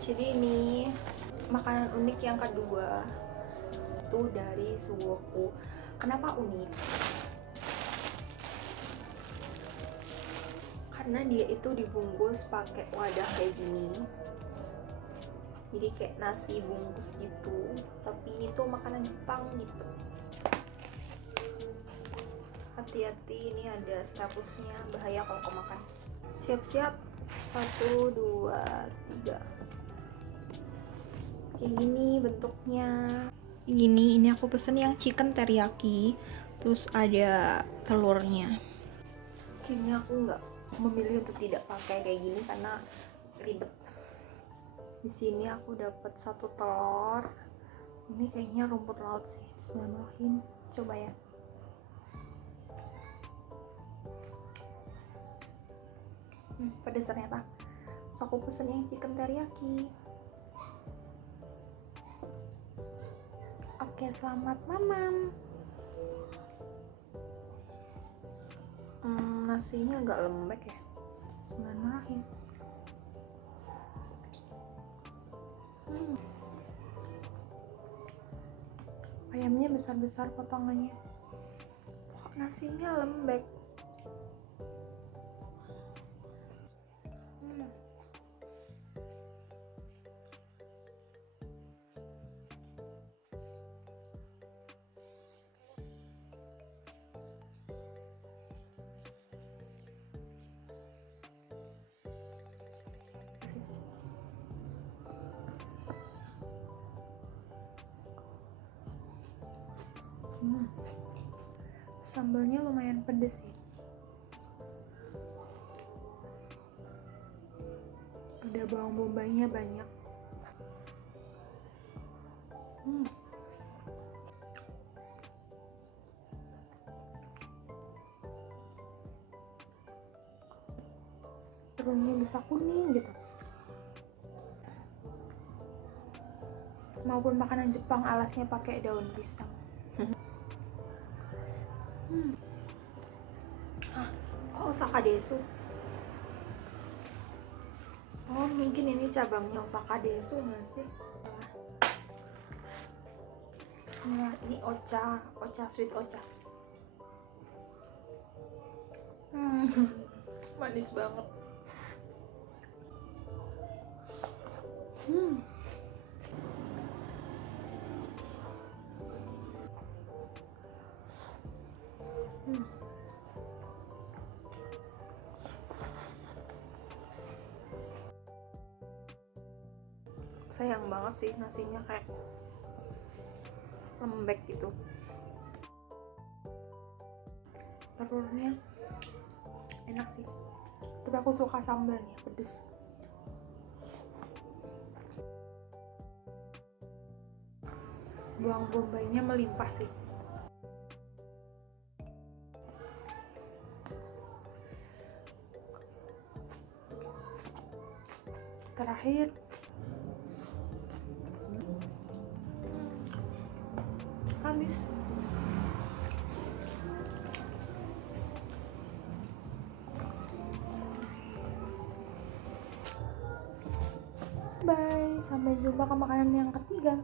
Jadi ini makanan unik yang kedua tuh dari Suwoku. Kenapa unik? Karena dia itu dibungkus pakai wadah kayak gini. Jadi kayak nasi bungkus gitu. Tapi ini tuh makanan Jepang gitu. Hati-hati, ini ada stapusnya, bahaya kalau kemakan. Siap-siap. 1, 2, 3. Kayak gini bentuknya. Ini aku pesen yang chicken teriyaki, terus ada telurnya. Kayaknya aku nggak memilih untuk tidak pakai kayak gini karena ribet. Di sini aku dapat 1 telur. Ini kayaknya rumput laut sih. Bismillahirrahmanirrahim. Coba ya. Pedes ternyata. So aku pesen yang chicken teriyaki. Oke, selamat mamam. Nasinya agak lembek ya. Bismillahirrahmanirrahim. Ayamnya besar-besar potongannya. Kok nasinya lembek? Sambalnya lumayan pedes sih. Ada bawang bombaynya banyak. Terusnya bisa kuning gitu. Maupun makanan Jepang alasnya pakai daun pisang. Kok Osaka Desu? Oh, mungkin ini cabangnya Osaka Desu nggak sih? Nah, ini ocha sweet ocha. Manis banget. Sayang banget sih nasinya kayak lembek gitu. Telurnya enak sih, tapi aku suka sambalnya pedes. Bawang bombaynya melimpah sih. Terakhir habis. Bye, sampai jumpa ke makanan yang ketiga.